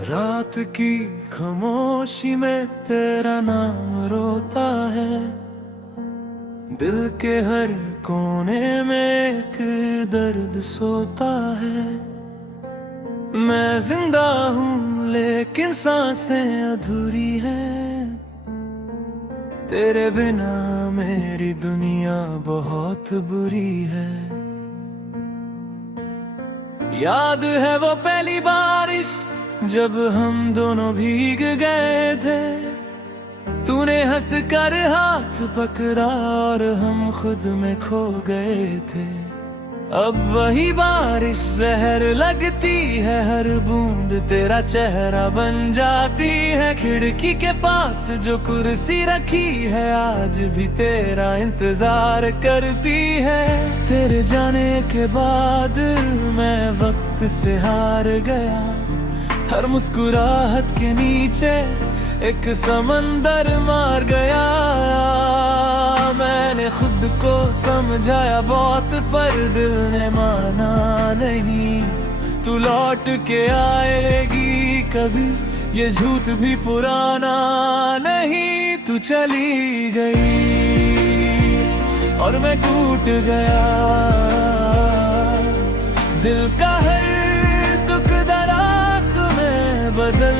रात की खामोशी में तेरा नाम रोता है। दिल के हर कोने में एक दर्द सोता है। मैं जिंदा हूँ लेकिन सांसें अधूरी है। तेरे बिना मेरी दुनिया बहुत बुरी है। याद है वो पहली बारिश जब हम दोनों भीग गए थे। तूने हंस कर हाथ पकड़ा और हम खुद में खो गए थे। अब वही बारिश जहर लगती है, हर बूंद तेरा चेहरा बन जाती है। खिड़की के पास जो कुर्सी रखी है आज भी तेरा इंतजार करती है। तेरे जाने के बाद मैं वक्त से हार गया। हर मुस्कुराहट के नीचे एक समंदर मार गया। मैंने खुद को समझाया बहुत पर दिल ने माना नहीं। तू लौट के आएगी कभी ये झूठ भी पुराना नहीं। तू चली गई और मैं टूट गया। दिल का हर टुकड़ा में बदल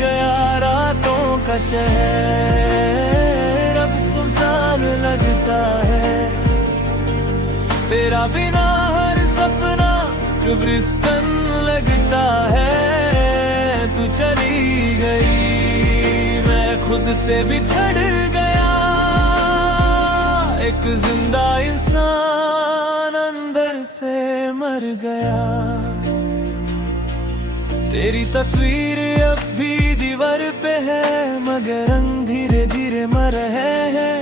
गया। रातों का शहर अब सुनसान लगता है। तेरा बिना हर सपना कब्रिस्तान लगता है। तू चली गई मैं खुद से बिछड़ गया। एक जिंदा इंसान अंदर से मर गया। तेरी तस्वीर अब भी दीवार पे है मगर रंग धीरे धीरे मर रहे हैं।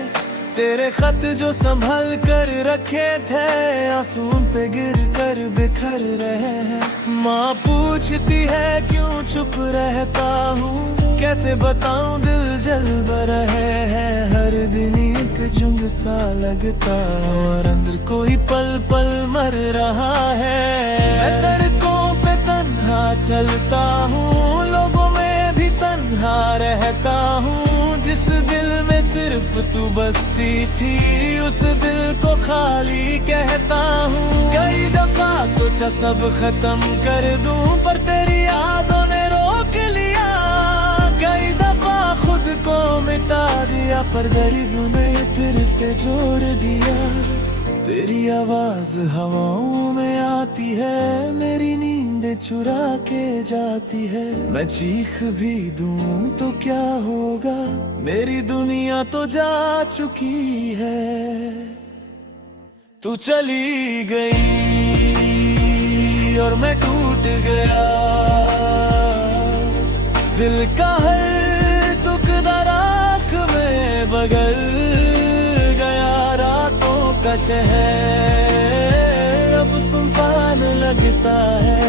तेरे खत जो संभल कर रखे थे आंसू पे गिर कर बिखर रहे हैं। माँ पूछती है क्यों चुप रहता हूँ, कैसे बताऊं दिल जल रहे हैं। हर दिन एक जुंग सा लगता और अंदर कोई पल पल मर रहा है। मैं सड़कों पे तन्हा चलता हूँ, लोगों में भी तन्हा रहता हूँ। जिस दिल में सिर्फ तू बसती थी उस दिल को खाली कहता हूँ। कई दफा सोचा सब खत्म कर दूं पर तेरी यादों ने रोक लिया। कई दफा खुद को मिटा दिया पर दर्द में फिर से जोड़ दिया। तेरी आवाज हवाओं में आती है, मेरी नींद चुरा के जाती है। मैं चीख भी दूं तो क्या होगा, मेरी दुनिया तो जा चुकी है। तू चली गई और मैं टूट गया। दिल का हर टुकड़ा राख में बगल गया। रातों का शहर अब सुनसान लगता है।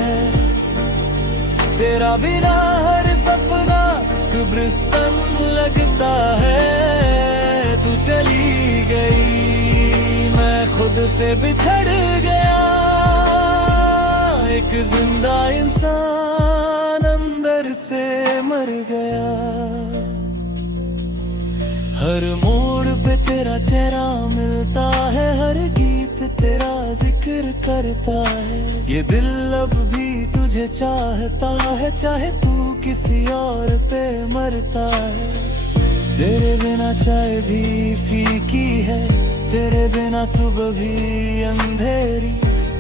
तेरा बिना हर सपना कब्रिस्तान लगता है। तू चली गई मैं खुद से बिछड़ गया। एक जिंदा इंसान अंदर से मर गया। हर मोड़ पे तेरा चेहरा मिलता है, हर गीत तेरा जिक्र करता है। ये दिल अब भी तुझे चाहता है, चाहे तू किसी और पे मरता है। तेरे बिना चाय भी फीकी है, तेरे बिना सुबह भी अंधेरी।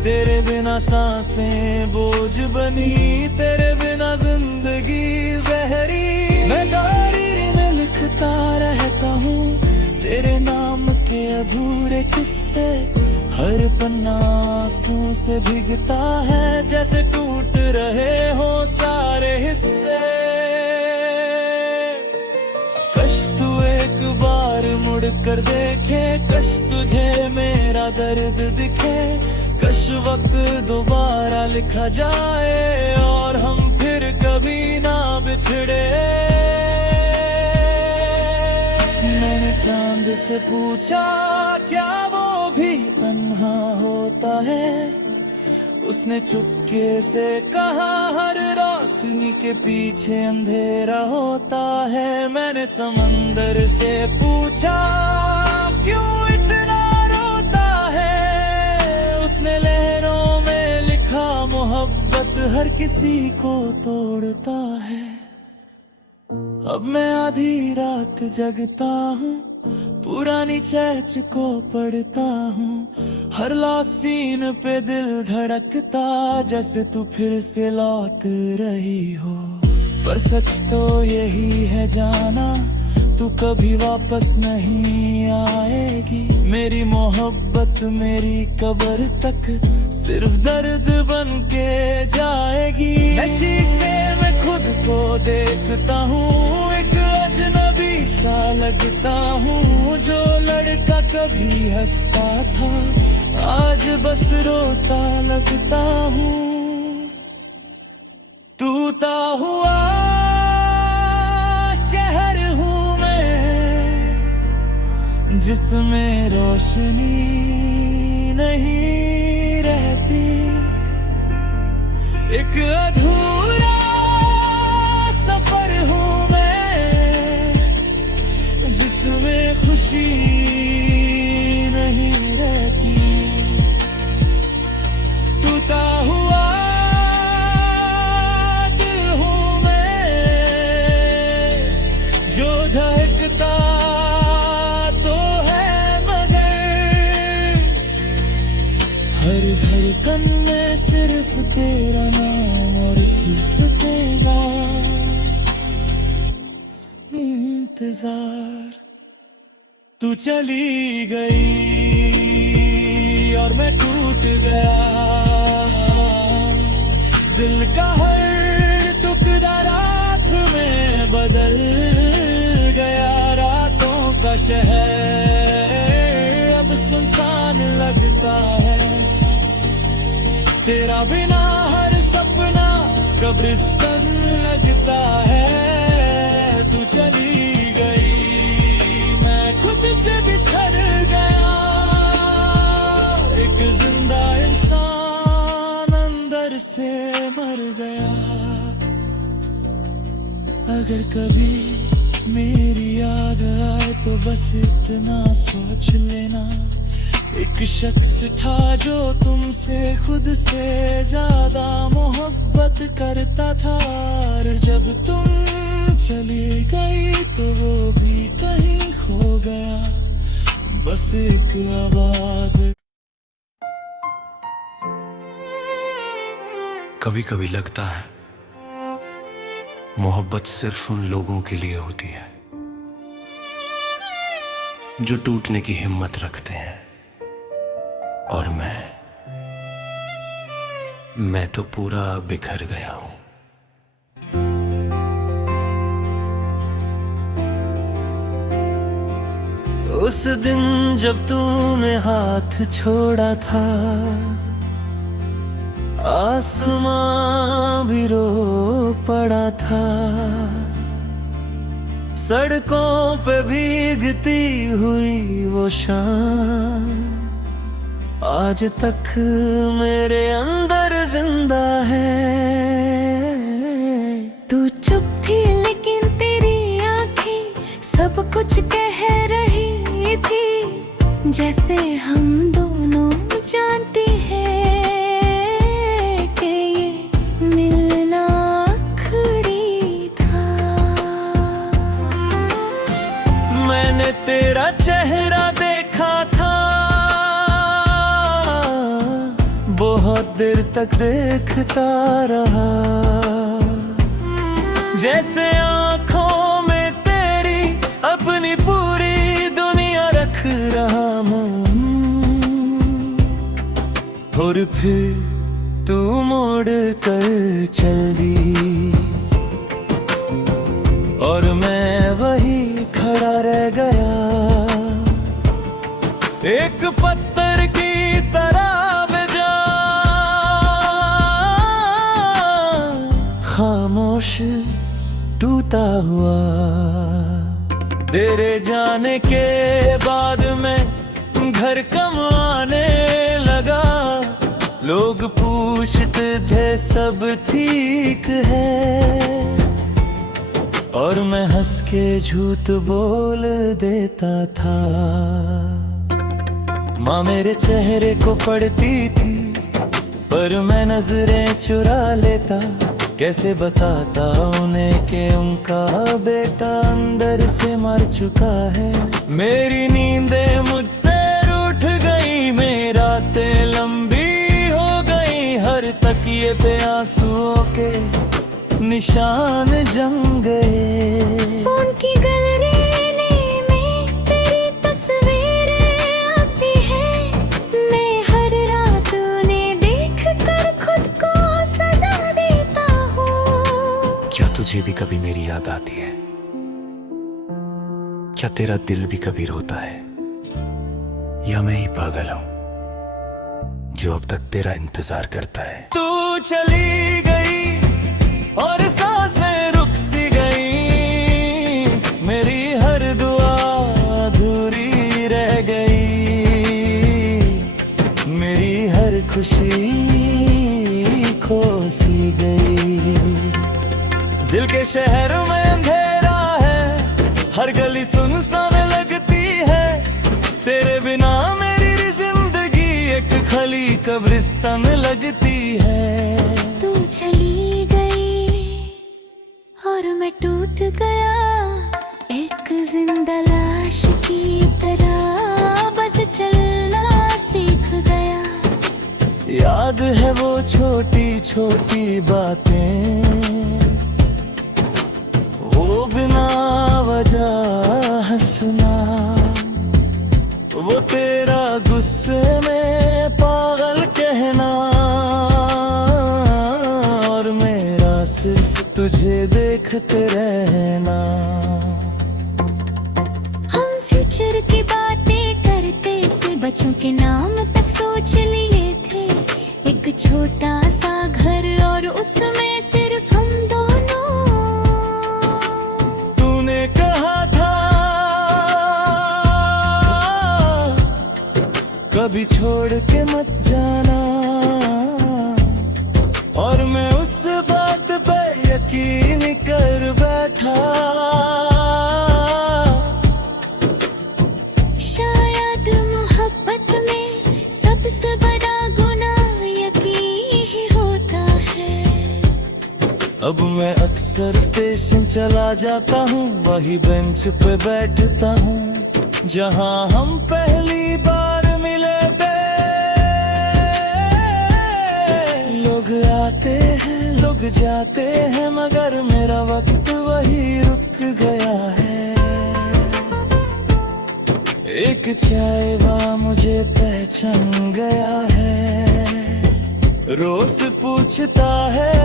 तेरे बिना सांसें बोझ बनी, तेरे बिना जिंदगी जहरी। मैं डायरी में लिखता रहता हूँ तेरे नाम के अधूरे किस्से। हर पन्ना आंसू से भीगता है जैसे टूट रहे हो सारे हिस्से। कश तू एक बार मुड़ कर देखे, कश तुझे मेरा दर्द दिखे। कश वक्त दोबारा लिखा जाए और हम फिर कभी ना बिछड़े। मैंने चांद से पूछा क्या वो भी तन्हा होता है। उसने चुपके से कहा हर रोशनी के पीछे अंधेरा होता है। मैंने समंदर से पूछा क्यों इतना रोता है। उसने लहरों में लिखा मोहब्बत हर किसी को तोड़ता है। अब मैं आधी रात जगता हूँ, पुरानी चैच को पढ़ता हूँ। हर लॉस्ट सीन पे दिल धड़कता जैसे तू फिर से लौट रही हो। पर सच तो यही है जाना, तू कभी वापस नहीं आएगी। मेरी मोहब्बत मेरी कब्र तक सिर्फ दर्द बन के जाएगी। मैं शीशे में खुद को देखता हूँ, एक अजनबी सा लगता हूँ। जो लड़का कभी हंसता था आज बस रोता लगता हूँ। टूटा हुआ शहर हूँ मैं, जिसमें रोशनी नहीं रहती। एक अधूरा सफर हूँ मैं, जिसमें खुशी नहीं रहती। टूटा हुआ दिल हूँ मैं, जो धड़कता तो है मगर हर धड़कन में सिर्फ तेरा नाम और सिर्फ तेरा इंतजार। तू चली गई और मैं टूट गया। दिल का हर टुकड़ा रात में बदल गया। रातों का शहर अब सुनसान लगता है। तेरा बिना हर सपना कब्रिस्तान लगता है। तू चली गई, मैं खुद से बिछड़ गया। एक जिंदा इंसान अंदर से मर गया। अगर कभी मेरी याद आए तो बस इतना सोच लेना, एक शख्स था जो तुमसे खुद से ज्यादा मोहब्बत करता था। और जब तुम चली गई तो वो भी कहीं खो गया। बस एक आवाज। कभी कभी लगता है मोहब्बत सिर्फ उन लोगों के लिए होती है जो टूटने की हिम्मत रखते हैं। और मैं तो पूरा बिखर गया हूं। उस दिन जब तूने हाथ छोड़ा था, आसमां भी रो पड़ा था। सड़कों पे भीगती हुई वो शाम आज तक मेरे अंदर जिंदा है। तू चुप थी लेकिन तेरी आंखें सब कुछ कह रही थी। जैसे हम दोनों जानती हैं कि ये मिलना आखिरी था। मैंने तेरा चेहरा देखा था, बहुत देर तक देखता रहा। जैसे आंखों में तेरी अपनी पूरी दुनिया रख रहा हूँ। और फिर तू मोड़ कर चल दी और मैं वही खड़ा रह गया, एक पत्थर की तरह खामोश टूटा हुआ। तेरे जाने के बाद मैं घर कम आने लगा। लोग पूछ सब ठीक है, और मैं हंस के झूठ बोल देता था। माँ मेरे चेहरे को पढ़ती थी, पर मैं नजरें चुरा लेता। कैसे बताता उन्हें कि उनका बेटा अंदर से मर चुका है। मेरी नींदें मुझसे रूठ गई, मेरी रातें लंबी हो गई, हर तकिए पे आंसुओं के निशान जम गए। फोन की गैलरी में तेरी तस्वीरें अब भी है। मैं हर रात उन्हें देख कर खुद को सजा देता हूँ। क्या तुझे भी कभी मेरी याद आती है? क्या तेरा दिल भी कभी रोता है? या मैं ही पागल हूं जो अब तक तेरा इंतजार करता है? तू चली गई और सांसें रुक सी गई, मेरी हर दुआ अधूरी रह गई, मेरी हर खुशी खो सी गई। दिल के शहर में अंधेरा है, हर गली सुनसान लगती है। तेरे बिना मेरी जिंदगी एक खाली कब्रिस्तान लगती है। तू चली गई और मैं टूट गया, एक जिंदा लाश की तरह बस चलना सीख गया। याद है वो छोटी छोटी बातें, वो बिना वजह हंसना, वो तेरा गुस्से में पागल कहना, और मेरा सिर्फ तुझे देखते रहना। हम फ्यूचर की बातें करते थे, बच्चों के नाम तक सोच लिए थे। एक छोटा सा घर और उसमें सिर्फ हम दोनों। तूने कहा था कभी छोड़ के मत जाना, और मैं उस बात पे यकीन कर बैठा। शायद मोहब्बत में सबसे बड़ा गुनाह यकीन ही होता है। अब मैं अक्सर स्टेशन चला जाता हूँ, वही बेंच पे बैठता हूँ जहाँ हम पहली बार मिले थे। लोग आते हैं लोग जाते हैं, मगर मेरा वक्त वही रुक गया है। एक चायवा मुझे पहचान गया है, रोज पूछता है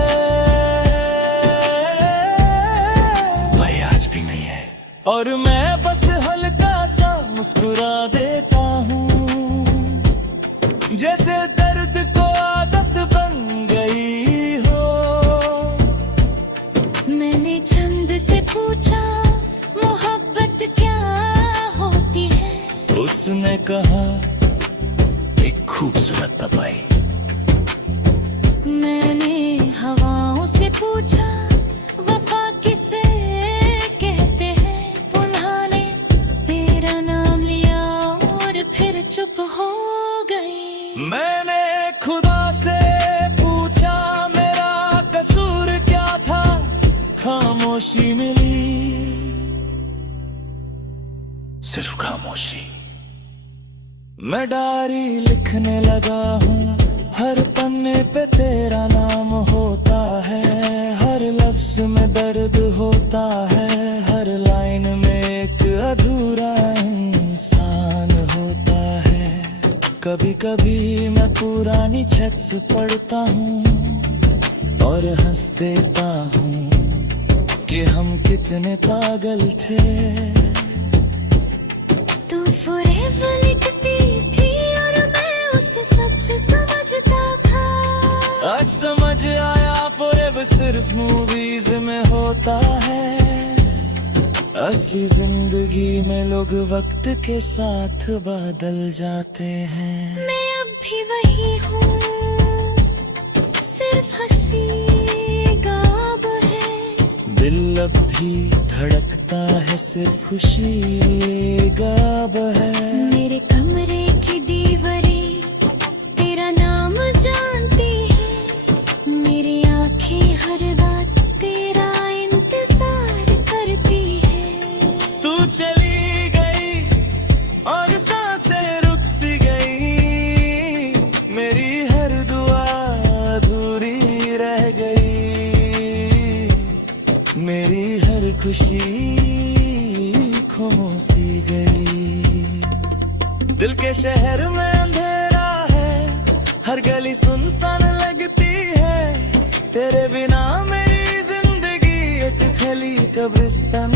भाई आज भी नहीं है, और मैं बस हल्का सा मुस्कुरा देता हूँ, जैसे दर्द को आदत बन गई हो। मैंने चंद से पूछा मोहब्बत क्या होती है। उसने कहा एक खूबसूरत तपाई। मैंने हवाओं से पूछा वफा किसे कहते हैं। उन्होंने मेरा नाम लिया और फिर चुप हो गई। मैंने खुदा से पूछा मेरा कसूर क्या था, खामोशी मिली, सिर्फ खामोशी। मैं डायरी लिखने लगा हूँ, हर पन्ने पे तेरा नाम होता है, हर लफ्ज में दर्द होता है, हर लाइन में एक अधूरा इंसान होता है। कभी कभी मैं पुरानी छत से पढ़ता हूँ और हंस देता हूँ कि हम कितने पागल थे। तू forever लिखती थी और मैं उसे सच समझता था। आज समझ आया forever सिर्फ मूवीज में होता है, असली जिंदगी में लोग वक्त के साथ बदल जाते हैं। मैं अब भी वही हूँ, सिर्फ हंसी दिल अब भी धड़कता है सिर्फ खुशी गाब है। मेरे कमरे की दीवारें तेरा नाम जानती है, मेरी आंखें हर रात तेरा इंतजार करती है। तू चली गई और सांसें रुक सी गई, मेरी हर दुआ अधूरी रह गई, मेरी हर खुशी खो सी गई। दिल के शहर में अंधेरा है, हर गली सुनसान लगती है, तेरे बिना मेरी जिंदगी एक खाली कब्रिस्तान